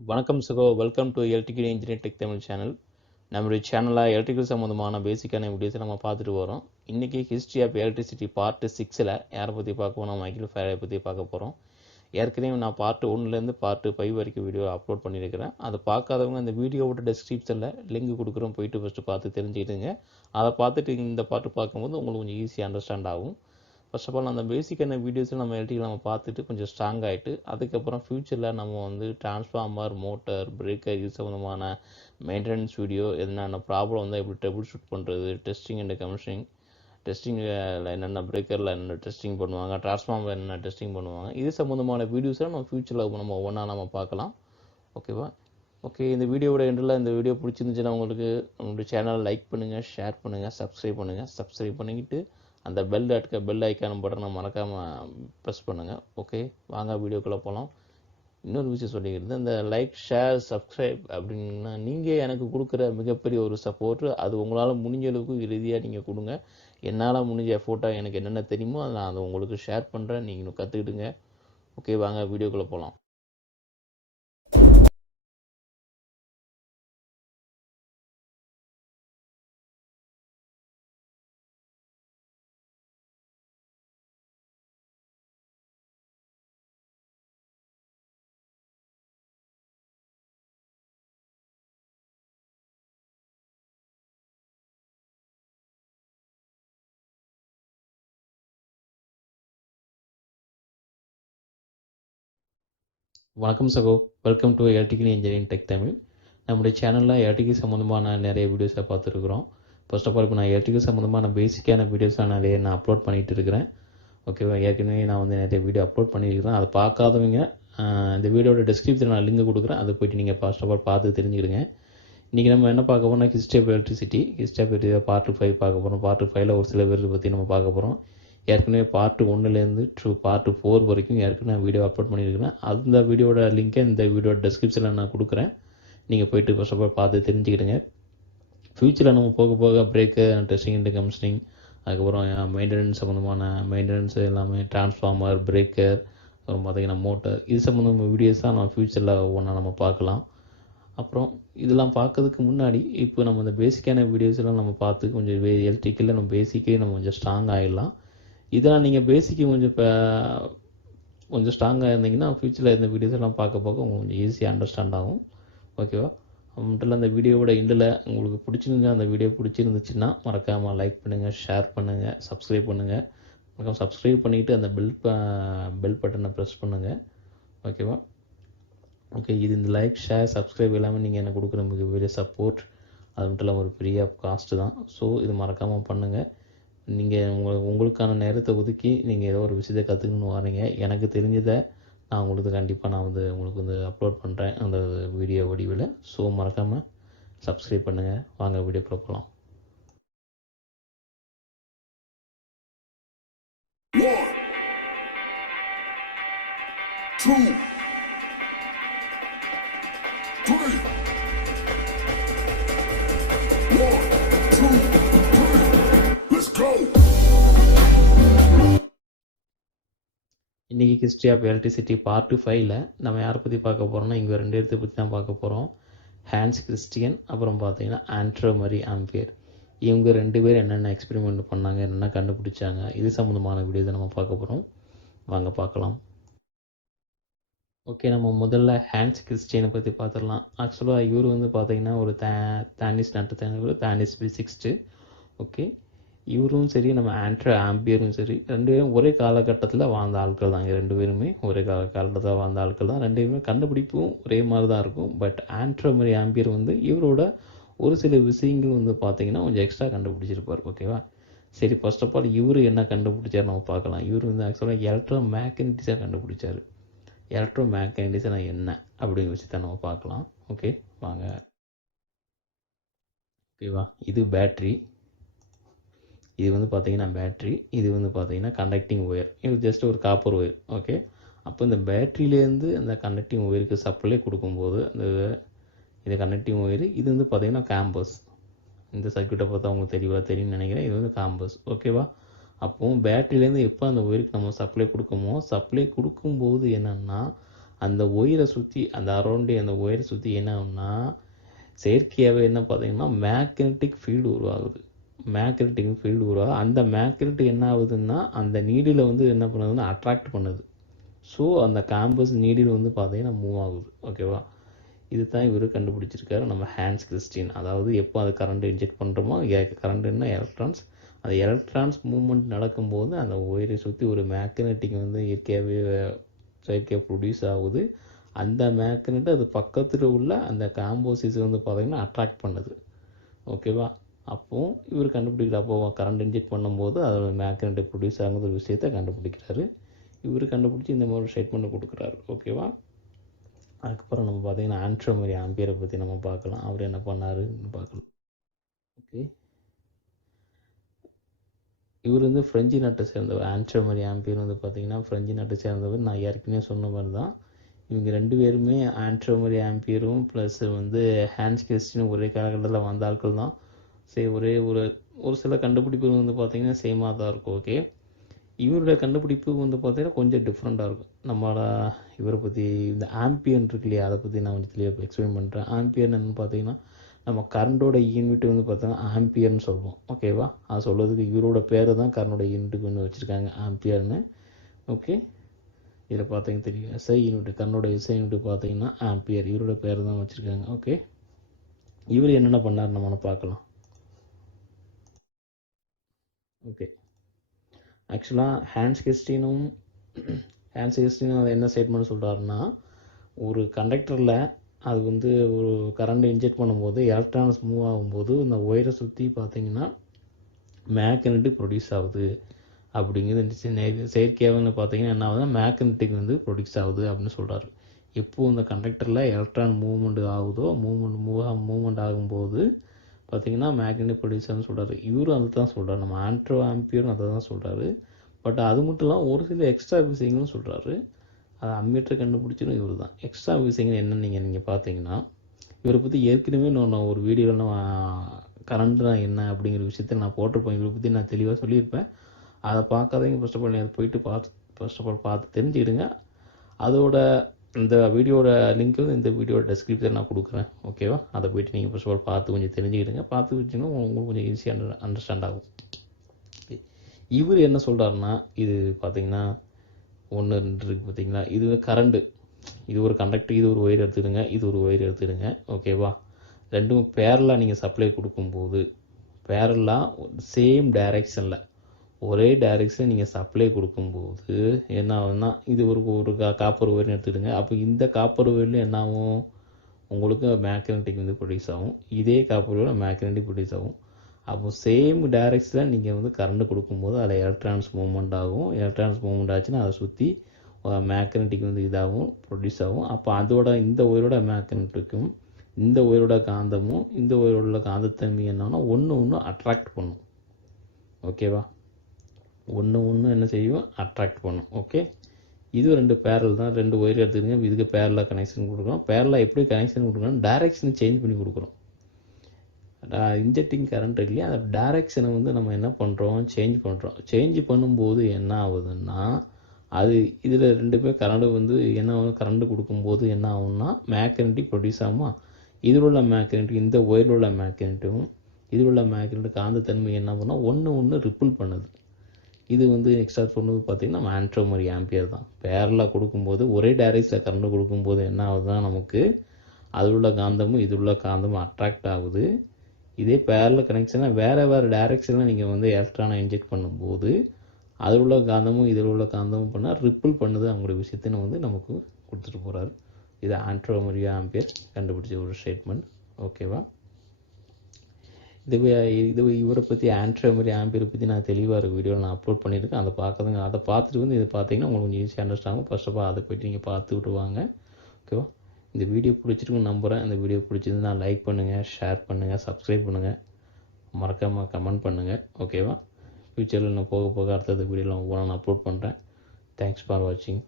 வணக்கம் சகோ, welcome to electrical engineering tech Tamil channel. நம்மளுடைய சேனலில் எலக்ட்ரிக்கல் சம்மந்தமான பேசிக்கான வீடியோஸை நம்ம பார்த்துட்டு வரோம். இன்றைக்கி ஹிஸ்ட்ரி ஆஃப் எலக்ட்ரிசிட்டி பார்ட் 6ல் யாரை பற்றி பார்க்க போகிறோம், மைக்கேல் ஃபேரடே பற்றி பார்க்க போகிறோம். ஏற்கனவே நான் பார்ட் 1லேருந்து பார்ட் 5 வரைக்கும் வீடியோ அப்லோட் பண்ணியிருக்கிறேன். அதை பார்க்காதவங்க இந்த வீடியோவோட டெஸ்கிரிப்ஷனில் லிங்க் கொடுக்குறோம், போயிட்டு ஃபஸ்ட்டு பார்த்து தெரிஞ்சுக்கிட்டுங்க. அதை பார்த்துட்டு இந்த பார்ட்டு பார்க்கும்போது உங்களுக்கு கொஞ்சம் ஈஸியாக அண்டர்ஸ்டாண்ட் ஆகும். ஃபர்ஸ்ட் ஆஃப் ஆல் அந்த பேசிக்கான வீடியோஸில் நம்ம எலக்ட்ரிக்கல் நம்ம பார்த்துட்டு கொஞ்சம் ஸ்ட்ராங் ஆகிட்டு அதுக்கப்புறம் ஃப்யூச்சரில் நம்ம வந்து டிரான்ஸ்ஃபார்மர், மோட்டர், பிரேக்கர் இது சம்மந்தமான மெயின்டெனன்ஸ் வீடியோ, என்னென்ன ப்ராப்ளம் வந்தால் எப்படி ட்ரபிள் ஷூட் பண்ணுறது, டெஸ்டிங் அண்ட் கமிஷனிங், டெஸ்டிங்கில் என்னென்ன பிரேக்கரில் என்னென்ன டெஸ்டிங் பண்ணுவாங்க, டிரான்ஸ்ஃபார்மர் என்னென்ன டெஸ்டிங் பண்ணுவாங்க, இது சம்மந்தமான வீடியோஸை நம்ம ஃப்யூச்சரில் நம்ம ஒவ்வொன்றா நம்ம பார்க்கலாம். ஓகேவா? ஓகே, இந்த வீடியோவோட எண்டில் இந்த வீடியோ பிடிச்சிருந்துச்சுன்னா உங்களுக்கு நம்மளுடைய சேனலை லைக் பண்ணுங்கள், ஷேர் பண்ணுங்கள், சப்ஸ்கிரைப் பண்ணிக்கிட்டு அந்த பெல் ஐக்கான பட்டனை மறக்காமல் ப்ரெஸ் பண்ணுங்கள். ஓகே, வாங்க வீடியோக்குள்ளே போகலாம். இன்னொரு விஷயம் சொல்லிக்கிறது, இந்த லைக், ஷேர், சப்ஸ்கிரைப் அப்படின்னா நீங்கள் எனக்கு கொடுக்குற மிகப்பெரிய ஒரு சப்போர்ட். அது உங்களால் முடிஞ்ச அளவுக்கு இறுதியாக நீங்கள் கொடுங்க. என்னால் முடிஞ்ச எஃபோர்ட்டாக எனக்கு என்னென்ன தெரியுமோ அதை நான் அதை உங்களுக்கு ஷேர் பண்ணுறேன், நீங்கள் கற்றுக்கிடுங்க. ஓகே, வாங்க வீடியோக்குள்ளே போகலாம். வணக்கம் சகோ, welcome to electrical engineering tech Tamil. நம்முடைய சேனலில் எலக்ட்ரிக்கல் சம்மந்தமான நிறைய வீடியோஸை பார்த்துருக்குறோம். ஃபர்ஸ்ட் ஆஃப் ஆல் இப்போ நான் எலக்ட்ரிக்கல் சம்மந்தமான பேசிக்கான வீடியோஸாக நிறைய நான் அப்லோட் பண்ணிகிட்டு இருக்கிறேன். ஓகேவா? ஏற்கனவே நான் வந்து நிறைய வீடியோ அப்லோட் பண்ணியிருக்கிறேன். அதை பார்க்காதவங்க இந்த வீடியோட டிஸ்கிரிப்ஷனில் நான் லிங்க் கொடுக்குறேன், அதை போய்ட்டு நீங்கள் ஃபர்ஸ்ட் ஆஃப் ஆல் பார்த்து தெரிஞ்சுக்கிடுங்க. இன்றைக்கி நம்ம என்ன பார்க்க போகிறோம்னா ஹிஸ்ட்ரி ஆஃப் எலக்ட்ரிசிட்டி பார்ட் 5 பார்க்க போகிறோம். பார்ட் 5ல் ஒரு சில பேர் பற்றி நம்ம பார்க்க போகிறோம். ஏற்கனவே பார்ட் 1லேருந்து பார்ட் 4 வரைக்கும் ஏற்கனவே வீடியோ அப்லோட் பண்ணியிருக்கிறேன். அந்த வீடியோட லிங்க்கை இந்த வீடியோட டிஸ்கிரிப்ஷனில் நான் கொடுக்குறேன், நீங்கள் போய்ட்டு ஃபர்ஸ்ட் ஆஃப் ஆல் பார்த்து தெரிஞ்சுக்கிடுங்க. ஃப்யூச்சரில் நம்ம போக போக பிரேக்கு, டெஸ்டிங் அண்ட் கமிஷனிங், அதுக்கப்புறம் மெயின்டெனன்ஸ் சம்மந்தமான மெயின்டெனன்ஸ் எல்லாமே, டிரான்ஸ்ஃபார்மர், பிரேக்கர், அப்புறம் பார்த்திங்கன்னா மோட்டர், இது சம்மந்தமான வீடியோஸ் தான் நம்ம ஃப்யூச்சரில் ஒவ்வொன்றா நம்ம பார்க்கலாம். அப்புறம் இதெல்லாம் பார்க்கறதுக்கு முன்னாடி இப்போ நம்ம இந்த பேசிக்கான வீடியோஸ் எல்லாம் நம்ம பார்த்து கொஞ்சம் எலக்ட்ரிக்கலில் நம்ம பேசிக்கே நம்ம கொஞ்சம் ஸ்ட்ராங் ஆகிடலாம். இதெல்லாம் நீங்கள் பேசிக்கு கொஞ்சம் ஸ்ட்ராங்காக இருந்தீங்கன்னா ஃப்யூச்சரில் இந்த வீடியோஸ் எல்லாம் பார்க்க உங்களுக்கு கொஞ்சம் ஈஸியாக அண்டர்ஸ்டாண்ட் ஆகும். ஓகேவா? மட்டும் அந்த வீடியோவோட எண்டில் உங்களுக்கு பிடிச்சிருந்து அந்த வீடியோ பிடிச்சிருந்துச்சுன்னா மறக்காமல் லைக் பண்ணுங்கள், ஷேர் பண்ணுங்கள், சப்ஸ்கிரைப் பண்ணுங்கள். மறக்காமல் சப்ஸ்கிரைப் பண்ணிவிட்டு அந்த பெல் பட்டனை ப்ரெஸ் பண்ணுங்கள். ஓகேவா? ஓகே, இது இந்த லைக், ஷேர், சப்ஸ்கிரைப் எல்லாமே நீங்கள் எனக்கு கொடுக்குற மிகப்பெரிய சப்போர்ட். அது மட்டும் இல்லாமல் ஒரு பெரிய காஸ்ட்டு தான். ஸோ இது மறக்காமல் பண்ணுங்கள். நீங்கள் உங்களுக்கான நேரத்தை ஒதுக்கி நீங்கள் ஏதோ ஒரு விஷயத்தை கற்றுக்கணுன்னு வரீங்க. எனக்கு தெரிஞ்சதை நான் உங்களுக்கு கண்டிப்பாக நான் வந்து உங்களுக்கு வந்து அப்லோட் பண்ணுறேன் அந்த வீடியோ வடிவில். ஸோ மறக்காமல் சப்ஸ்கிரைப் பண்ணுங்கள். வாங்க வீடியோக்குள்ள போகலாம். இன்றைக்கி ஹிஸ்ட்ரி ஆஃப் எலக்ட்ரிசிட்டி பார்ட் 5ல் நம்ம யாரை பற்றி பார்க்க போகிறோம்னா இங்கே 2 இடத்தை பற்றி தான் பார்க்க போகிறோம். ஹான்ஸ் கிறிஸ்டியன், அப்புறம் பார்த்தீங்கன்னா ஆண்ட்ரோ மரி ஆம்பியர். இவங்க 2 பேர் என்னென்ன எக்ஸ்பெரிமெண்ட் பண்ணாங்க, என்னென்ன கண்டுபிடிச்சாங்க, இது சம்மந்தமான வீடியோ தான் நம்ம பார்க்க போகிறோம். வாங்க பார்க்கலாம். ஓகே, நம்ம முதல்ல ஹான்ஸ் கிறிஸ்டியனை பற்றி பார்த்துடலாம். ஆக்சுவலாக இவர் வந்து பார்த்தீங்கன்னா ஒரு தானிஸ் நட்டு தானிஸ் பிசிக்ஸ்ட்டு. ஓகே, இவரும் சரி நம்ம ஆண்ட்ரோ ஆம்பியரும் சரி 2 பேரும் ஒரே காலகட்டத்தில் வாழ்ந்த ஆட்கள் தான். 2 பேருமே ஒரே காலகட்டத்தில் வாழ்ந்த ஆட்கள் தான். 2 பேருமே கண்டுபிடிப்பும் ஒரே மாதிரி தான் இருக்கும். பட் ஆண்ட்ரோ மரி ஆம்பியர் வந்து இவரோட ஒரு சில விஷயங்கள் வந்து பார்த்தீங்கன்னா கொஞ்சம் எக்ஸ்ட்ரா கண்டுபிடிச்சிருப்பார். ஓகேவா? சரி, ஃபர்ஸ்ட் ஆஃப் ஆல் இவர் என்ன கண்டுபிடிச்சார் நம்ம பார்க்கலாம். இவர் வந்து ஆக்சுவலாக எலக்ட்ரோ மேக்னட்டிஸாக கண்டுபிடிச்சார். எலக்ட்ரோ மேக்னட்டிஸ்னா என்ன அப்படிங்கிற விஷயத்தை நம்ம பார்க்கலாம். ஓகே, வாங்க. ஓகேவா? இது பேட்ரி, இது வந்து பார்த்தீங்கன்னா பேட்ரி, இது வந்து பார்த்தீங்கன்னா கண்டக்டிங் ஒயர். இது ஜஸ்ட் ஒரு காப்பர் ஒயர். ஓகே, அப்போ இந்த பேட்ரியிலேருந்து அந்த கண்டக்டிங் ஒயருக்கு சப்ளை கொடுக்கும்போது இந்த கண்டக்டிங் ஒயர் இது வந்து பார்த்தீங்கன்னா கேம்பஸ். இந்த சர்க்யூட்டை பார்த்தா உங்களுக்கு தெரியும்னு நினைக்கிறேன். இது வந்து கேம்பஸ். ஓகேவா? அப்போது பேட்டரியிலேருந்து எப்போ அந்த ஒயருக்கு நம்ம சப்ளை கொடுக்கும்போது என்னென்னா அந்த ஒயரை சுற்றி அந்த அரௌண்டு அந்த ஒயரை சுற்றி என்ன ஆகும்னா செயற்கையாகவே என்ன பார்த்தீங்கன்னா மேக்னெட்டிக் ஃபீல்டு உருவாகுது. மேக்னெட்டிக் ஃபீல்டு உருவாகுது. அந்த மேக்னெட் என்ன ஆகுதுன்னா அந்த நீடில் வந்து என்ன பண்ணுதுன்னா அட்ராக்ட் பண்ணுது. ஸோ அந்த கேம்பஸ் நீடில் வந்து பார்த்தீங்கன்னா மூவ் ஆகுது. ஓகேவா? இது தான் இவர் கண்டுபிடிச்சிருக்காரு நம்ம ஹான்ஸ் கிறிஸ்டின். அதாவது எப்போ அது கரண்ட் இன்ஜெக்ட் பண்ணுறோமோ கரண்ட்னா எலக்ட்ரான்ஸ், அந்த எலக்ட்ரான்ஸ் மூவ்மெண்ட் நடக்கும்போது அந்த ஒயரை சுற்றி ஒரு மேக்னெட்டிக் வந்து செயற்கையாக ப்ரொடியூஸ் ஆகுது. அந்த மேக்னெட் அது பக்கத்தில் உள்ள அந்த காம்போசிஸை வந்து பார்த்தீங்கன்னா அட்ராக்ட் பண்ணுது. ஓகேவா? அப்போது இவர் கண்டுபிடிக்கிற அப்போ கரண்ட் இன்ஜெக்ட் பண்ணும்போது அதோட மேக்னெட் ப்ரொடியூஸ் ஆகுங்கிற விஷயத்தை கண்டுபிடிக்கிறாரு. இவர் கண்டுபிடிச்சி இந்த மாதிரி ஸ்டேட்மெண்ட் கொடுக்குறாரு. ஓகேவா? அதுக்கப்புறம் நம்ம பார்த்தீங்கன்னா ஆண்ட்ரோமரி ஆம்பியரை பற்றி நம்ம பார்க்கலாம். அவர் என்ன பண்ணாருன்னு பார்க்கலாம். ஓகே, இவர் வந்து ஃப்ரெஞ்சு நாட்டை சேர்ந்தவர். ஆண்ட்ரோமரி ஆம்பியர் வந்து பார்த்தீங்கன்னா ஃப்ரெஞ்சு நாட்டை சேர்ந்தவர். நான் ஏற்கனவே சொன்ன மாதிரி தான் இவங்க 2 பேருமே ஆண்ட்ரோமரி ஆம்பியரும் ப்ளஸ் வந்து ஹான்ஸ் கிறிஸ்டினும் ஒரே காலகட்டத்தில் வந்த ஆட்கள் தான். சரி, ஒரு சில கண்டுபிடிப்புகள் வந்து பார்த்தீங்கன்னா சேமாக தான் இருக்கும். ஓகே, இவருடைய கண்டுபிடிப்பு வந்து பார்த்தீங்கன்னா கொஞ்சம் டிஃப்ரெண்ட்டாக இருக்கும். நம்மளோட இவரை பற்றி இந்த ஆம்பியர் இருக்கு இல்லையா, அதை பற்றி நான் கொஞ்சம் தெளிவாக எக்ஸ்பிளைன் பண்ணுறேன். ஆம்பியர்னு பார்த்தீங்கன்னா நம்ம கரண்டோட யூனிட் வந்து பார்த்தீங்கன்னா ஆம்பியர்னு சொல்லுவோம். ஓகேவா? அது சொல்கிறதுக்கு இவரோட பேர் தான் கரண்டோட யூனிட்டுக்கு வந்து வச்சுருக்காங்க ஆம்பியர்னு. ஓகே, இதில் பார்த்தீங்கன்னா தெரியும் எஸ்ஐ யூனிட், கரண்டோட எஸ்ஐ யூனிட் பார்த்தீங்கன்னா ஆம்பியர், இவரோட பேர் தான் வச்சுருக்காங்க. ஓகே, இவர் என்னென்ன பண்ணார் நம்ம பார்க்கலாம். ஓகே, ஆக்சுவலாக ஹான்ஸ் கிறிஸ்டினும் என்ன ஸ்டேட்மெண்ட் சொல்கிறாருன்னா, ஒரு கண்டக்டரில் அது வந்து ஒரு கரண்ட் இன்ஜெக்ட் பண்ணும்போது எலக்ட்ரான்ஸ் மூவ் ஆகும்போது இந்த ஒயரை சுற்றி பார்த்தீங்கன்னா மேக்னெட்டிக் ப்ரொடியூஸ் ஆகுது அப்படிங்கிறது செயற்கையாகனு பார்த்தீங்கன்னா என்ன ஆகுதுன்னா மேக்னெட்டிக் வந்து ப்ரொடியூஸ் ஆகுது அப்படின்னு சொல்கிறாரு. எப்போது இந்த கண்டக்டரில் எலக்ட்ரான் மூவ்மெண்ட் ஆகுதோ மூவ்மெண்ட் ஆகும்போது பார்த்தீங்கன்னா மேக்னெட்டிக் ப்ரொடியூஸ் ஆகுதுன்னு சொல்கிறாரு. இவரும் அதை தான் சொல்கிறார். நம்ம ஆம்பியரும் அதை தான் சொல்கிறாரு. பட் அது மட்டும் இல்லாமல் ஒரு சில எக்ஸ்ட்ரா விஷயங்களும் சொல்கிறாரு. அதை அம்மீட்டர் கண்டுபிடிச்சதும் இவர் தான். எக்ஸ்ட்ரா விஷயங்கள் என்னன்னு நீங்கள் பார்த்தீங்கன்னா, இவரை பற்றி ஏற்கனவே நான் ஒரு வீடியோவில் நான் கரண்ட்னா என்ன அப்படிங்கிற விஷயத்த நான் போட்டிருப்பேன். இவரை பற்றி நான் தெளிவாக சொல்லியிருப்பேன். அதை பார்க்காதவங்க ஃபர்ஸ்ட் ஆஃப் ஆல் அதை போயிட்டு பார்த்து தெரிஞ்சுக்கிடுங்க. அதோட இந்த வீடியோட லிங்க் வந்து இந்த வீடியோட டெஸ்கிரிப்ஷன் நான் கொடுக்குறேன். ஓகேவா? அதை போயிட்டு நீங்கள் ஃபர்ஸ்ட் ஆஃப் ஆல் பார்த்து கொஞ்சம் தெரிஞ்சுக்கிடுங்க. பார்த்து வச்சுன்னா உங்களுக்கு கொஞ்சம் ஈஸியாக அண்டர்ஸ்டாண்ட் ஆகும். இவர் என்ன சொல்கிறாருன்னா, இது பார்த்தீங்கன்னா 1 2 இருக்குது பார்த்தீங்களா, இது கரண்ட்டு, இது ஒரு கண்டக்டர், இது ஒரு ஒயர் எடுத்துடுங்க, இது ஒரு ஒயர் எடுத்துடுங்க. ஓகேவா? ரெண்டும் பேரலாக நீங்கள் சப்ளை கொடுக்கும்போது பேரலாக சேம் டைரெக்ஷனில் ஒரே டைரெக்ஷன் நீங்கள் சப்ளை கொடுக்கும்போது என்ன ஆகுதுன்னா, இது ஒரு காப்பர் ஒயர்னு எடுத்துக்கிடுங்க. அப்போ இந்த காப்பர் ஒயரில் என்ன ஆகும், உங்களுக்கு மேக்னெட்டிக் வந்து ப்ரொடியூஸ் ஆகும். இதே காப்பர் ஒயரில் மேக்னெட்டிக் ப்ரொடியூஸ் ஆகும். அப்போ சேம் டைரெக்ஷனில் நீங்கள் வந்து கரண்ட் கொடுக்கும்போது அதில் எலக்ட்ரான்ஸ் மூவ்மெண்ட் ஆகும். எலக்ட்ரான்ஸ் மூவ்மெண்ட் ஆச்சுன்னா அதை சுற்றி மேக்னெட்டிக் வந்து இதாகும், ப்ரொடியூஸ் ஆகும். அப்போ அதோட இந்த ஒயரோட மேக்னெட்டிக்கும் இந்த ஒயரோட காந்தமும் இந்த ஒயரோட காந்தத்தன்மை என்னன்னா ஒன்று அட்ராக்ட் பண்ணும். ஓகேவா? ஒன்று என்ன செய்யும், அட்ராக்ட் பண்ணும். ஓகே, இது 2 பேரல் தான். 2 ஒயர் எடுத்துக்கிங்க, இதுக்கு பேரலாக கனெக்ஷன் கொடுக்குறோம். பேரலாக எப்படி கனெக்ஷன் கொடுக்குறோம், டைரெக்ஷன் சேஞ்ச் பண்ணி கொடுக்குறோம். இன்ஜெக்டிங் கரண்ட் இருக்கு இல்லையா, அந்த டைரெக்ஷனை வந்து நம்ம என்ன பண்ணுறோம், சேஞ்ச் பண்ணும்போது என்ன ஆகுதுன்னா, அது இதில் 2 பேர் கரண்ட் வந்து என்ன ஆகும், கரண்ட் கொடுக்கும்போது என்ன ஆகும்னா மேக்னெட்டிக் ப்ரொடியூஸ் ஆகுமா. இதில் உள்ள மேக்னெட்டிக் இந்த ஒயரில் உள்ள மேக்னெட்டும் இதில் உள்ள மேக்னெட் காந்தத்தன்மை என்ன பண்ணால் ஒன்று ரிப்பிள் பண்ணுது. இது வந்து எக்ஸ்ட்ரா சொன்னது பார்த்தீங்கன்னா நம்ம ஆண்ட்ரோமரி ஆம்பியர் தான். பேரலாக கொடுக்கும்போது ஒரே டைரெக்ஷனில் கரண்ட் கொடுக்கும்போது என்ன ஆகுதுன்னா நமக்கு அதில் உள்ள காந்தமும் இதில் உள்ள காந்தமும் அட்ராக்ட் ஆகுது. இதே பேரலல் கனெக்ஷனாக வேறு டைரெக்ஷனில் நீங்கள் வந்து எலக்ட்ரானை இன்ஜெக்ட் பண்ணும்போது அதில் உள்ள காந்தமும் இதில் உள்ள காந்தமும் பண்ணால் ரிப்பிள் பண்ணுது அவங்களுடைய விஷயத்தின்னு வந்து நமக்கு கொடுத்துட்டு போகிறாரு. இது ஆண்ட்ரோமரி ஆம்பியர் கண்டுபிடிச்ச ஒரு ஸ்டேட்மெண்ட். ஓகேவா? இவரை பற்றி ஆண்ட்ரோமரி ஆம்பியரை பற்றி நான் தெளிவாக வீடியோவில் நான் அப்லோட் பண்ணியிருக்கேன். அதை பார்க்குறதுங்க. அதை பார்த்துட்டு வந்து இதை பார்த்தீங்கன்னா உங்களுக்கு கொஞ்சம் ஈஸியாக அண்டர்ஸ்டாண்ட் ஆகும். ஃபர்ஸ்ட் ஆஃப் ஆல் அதை போய்ட்டு நீங்கள் பார்த்து விட்டுவாங்க. ஓகேவா? இந்த வீடியோ பிடிச்சிருக்குன்னு நம்புகிறேன். இந்த வீடியோ பிடிச்சிருந்தா லைக் பண்ணுங்கள், ஷேர் பண்ணுங்கள், சப்ஸ்கிரைப் பண்ணுங்கள், மறக்காமல் கமெண்ட் பண்ணுங்கள். ஓகேவா? ஃப்யூச்சரில் நான் போக அடுத்தது வீடியோவில் ஒவ்வொன்றா நான் அப்லோட் பண்ணுறேன். தேங்க்ஸ் ஃபார் வாட்சிங்.